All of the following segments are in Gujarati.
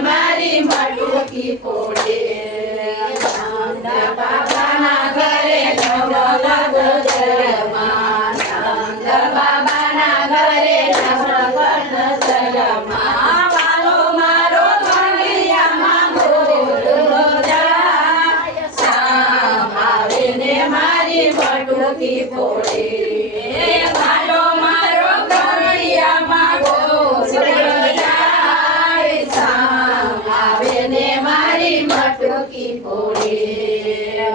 મારી મટુકી ફોડે નંદ બાબાના ઘરે ઢવલ ગજરમાં નંદ બાબાના ઘરે ઢવલ ગજરમાં વાલો મારો ઘડિયામાં બોલ જાય શામ આવે ને મારી મટુકી ફોડે વાલો મારો ઘડિયામાં બોલ જાય શામ આવે ને મારી મટુકી ફોડે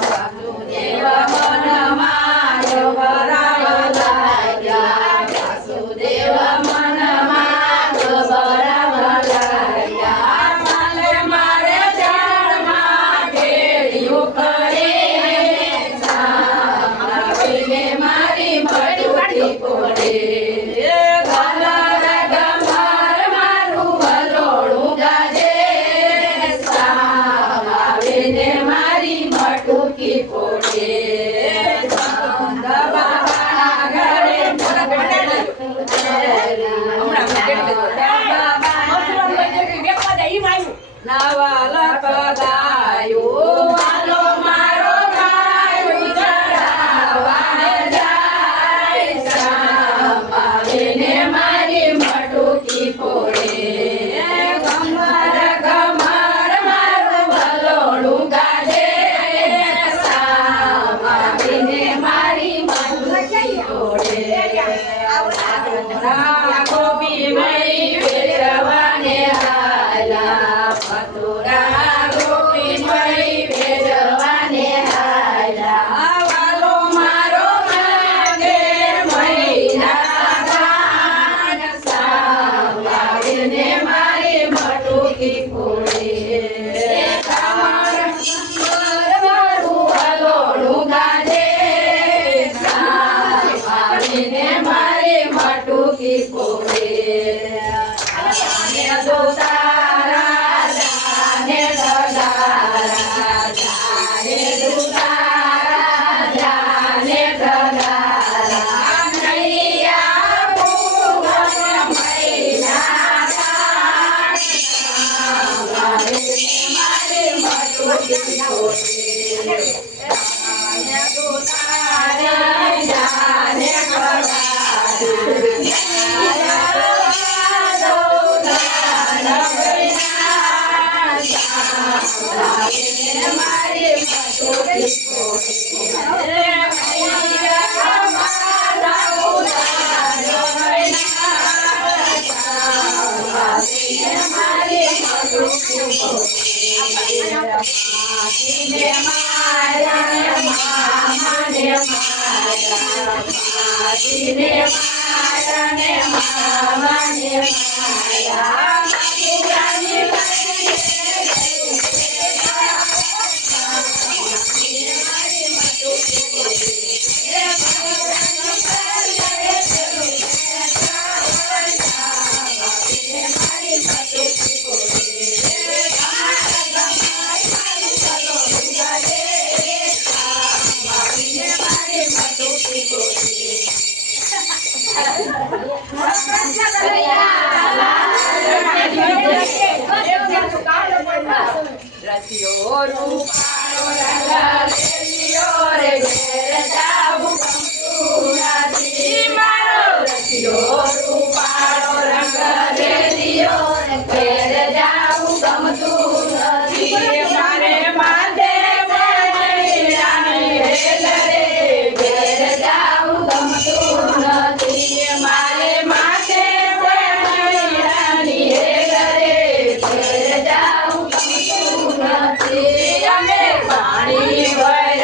વાસુદેવ મનમાં ગભરાવા લાગ્યા વાસુદેવ મનમાં ગભરાવા લાગ્યા મારે ઝાડમાં કેળિયું કરે શામ આવીને મારી મટુકી ફોડે મટુકી ફોડે નંદ બાબાના ઘરે નવલ પગાયું વાલો મારો ગાયું ચડાવવા જાય શામ આવીને મારી મટુકી ફોડે ગમર ગમર મારું ભલોડું ગાજે શામ આવીને મારી મટુકી ફોડે ગોપી મળી વેરવાને હાલા મથુરા ગોપી મળી વેરવાને હાલા વાલો મારો માગે મહિના ગાન શામ આવીને મારી મટુકી ફોડે મારું ભલોડું ગાજે શામ આવીને મારી મટુકી ફોડે જાને દલારા જાને દુલારા જાને દલારા નૈયા ભુવન મૈના ગાન શામ આવીને મારી મટુકી ફોડે જાને દુલારા જાને મારી મટુકી રસિયો રૂપાળો રંગ રેલિયો રે ઘેર જાવું ગમતું નથી મારો રસિયો રૂપાળો રંગ રેલિયો રે ઘેર જાવું ગમતું નથી મારે માથે મહિનાની રેલ રે ઘેર જાવું ગમતું નથી મારે માથે મહિનાની રેલ રે ઘેર જાવું ગમતું નથી અમે પાણી વળ્યા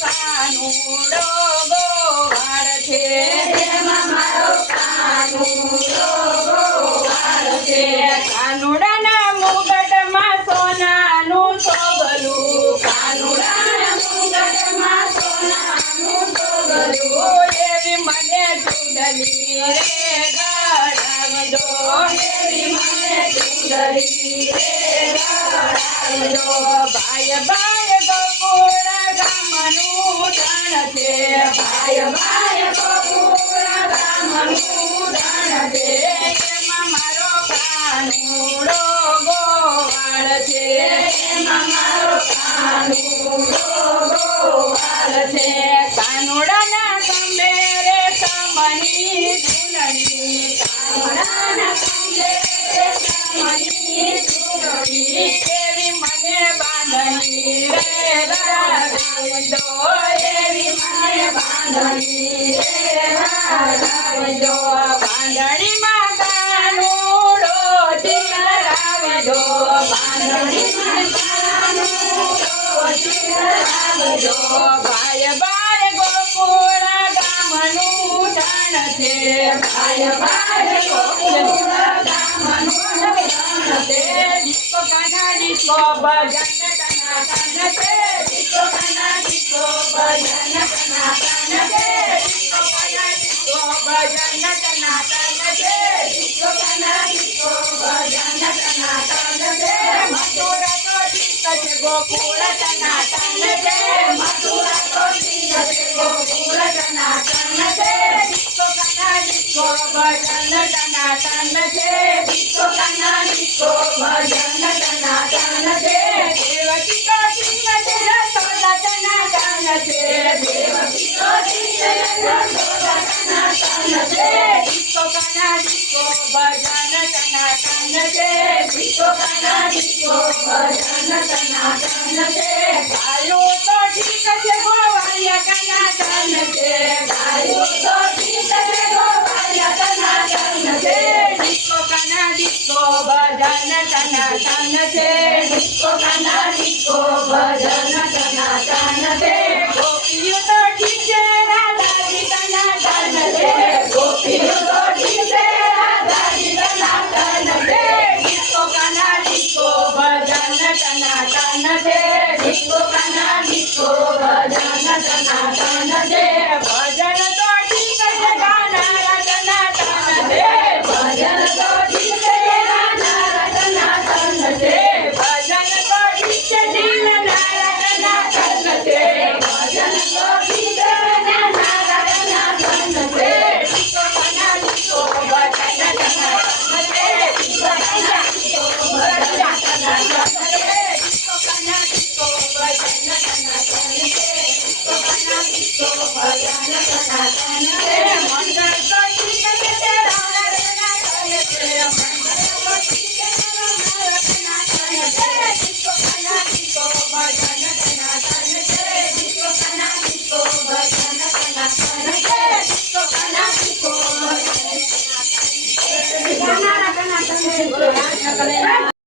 કાનુડો ગોવાળ છે, એમાં મારો કાનુડો રે ગળાવજો એવી મને સુંદરી રે ગળાવજો ભાઈ ભાઈ ગોકુળ ગામનું ધન છે ભાઈ ભાઈ ગોકુળ ગામનું ધન છે એમાં મારો કાનુડો ગોવાળ છે એમાં મારો કાનુડો ગોવાળ છે કાનુડાના ગમે રે સમની ઝૂલણી કાનુડાના ગમે રે સમની ઝૂલણી એવી મને બાંધણી રે રાવજો એવી મને બાંધણી રે રાવજો બાંધણીમાં કાનુડો ચિતરાવજો બાંધણીમાં કાનુડો ચિતરાવજો ભાઈ ભાઈ ગોકુળ ગામનું ધન છે ભાઈ ભાઈ ગોકુળ ગામનું ધન છે ડિસ્કો કાના ડિસ્કો ભજન ટના ટન છે ડિસ્કો કાના ડિસ્કો ભજન ટના ટન છે ડિસ્કો કાના ડિસ્કો ભજન ટના ટન છે ડિસ્કો કાના ડિસ્કો ભજન ટના ટન છે મથુરા તો ઠીક છે ગોકુળ ટના ટન છે મથુરા તો ઠીક છે ગોકુળ ટના ટન છે ડિસ્કો કાના ડિસ્કો ભજન ટના ટન છે ડિસ્કો કાના ડિસ્કો ભજન ટના ટન છે દેવકી તો ઠીક છે રસોડા ટના ટન છે દેવકી તો ઠીક છે રસોડા ટના ટન છે ડિસ્કો કાના ડિસ્કો ભજન ટના ટન છે ડિસ્કો કાના ડિસ્કો ભજન ટના ટન છે ગાયું તો ઠીક છે ગોવાળિયા ટના ટન છે ગાયું તો ઠીક છે ગોવાળિયા ટના ટન છે ડિસ્કો કાના ડિસ્કો ભજન ટના ટન છે ડિસ્કો કાના ડિસ્કો ભજન ટના ટન છે ગોપીઓ તો ઠીક છે રાધાજી ટના ટન છે ગોપીઓ તો ઠીક છે રાધાજી ટના ટન છે ડિસ્કો કાના ડિસ્કો ભજન ટના ટન છે ડિસ્કો કાના ડિસ્કો ભજન ટના ટન છે ભજન તો ઠીક છે ગાનારા ટના ટન છે ભજન તો ઠીક છે ગાનારા ટના ટન છે ભજન તો ઠીક છે જીવનારા ટના ટન છે ભજન તો ઠીક છે ગાનારા ટના ટન છે ડિસ્કો કાના ડિસ્કો ભજન ટના ટન છે ડિસ્કો કાના ડિસ્કો ભજન ટના ટન છે ડિસ્કો કાના ડિસ્કો ભજન ટના ટન છે ડિસ્કો કાના ડિસ્કો ભજન ટના ટન છે મંગળ તો ઠીક છે તેરા ટના ટન છે મંગળ તો ઠીક છે તેરા ટના ટન છે ડિસ્કો કાના ડિસ્કો ભજન ટના ટન છે ડિસ્કો કાના ડિસ્કો ભજન ટના ટન છે ડિસ્કો કાના ડિસ્કો ભજન ટના ટન છે ગાનારા ટના ટન છે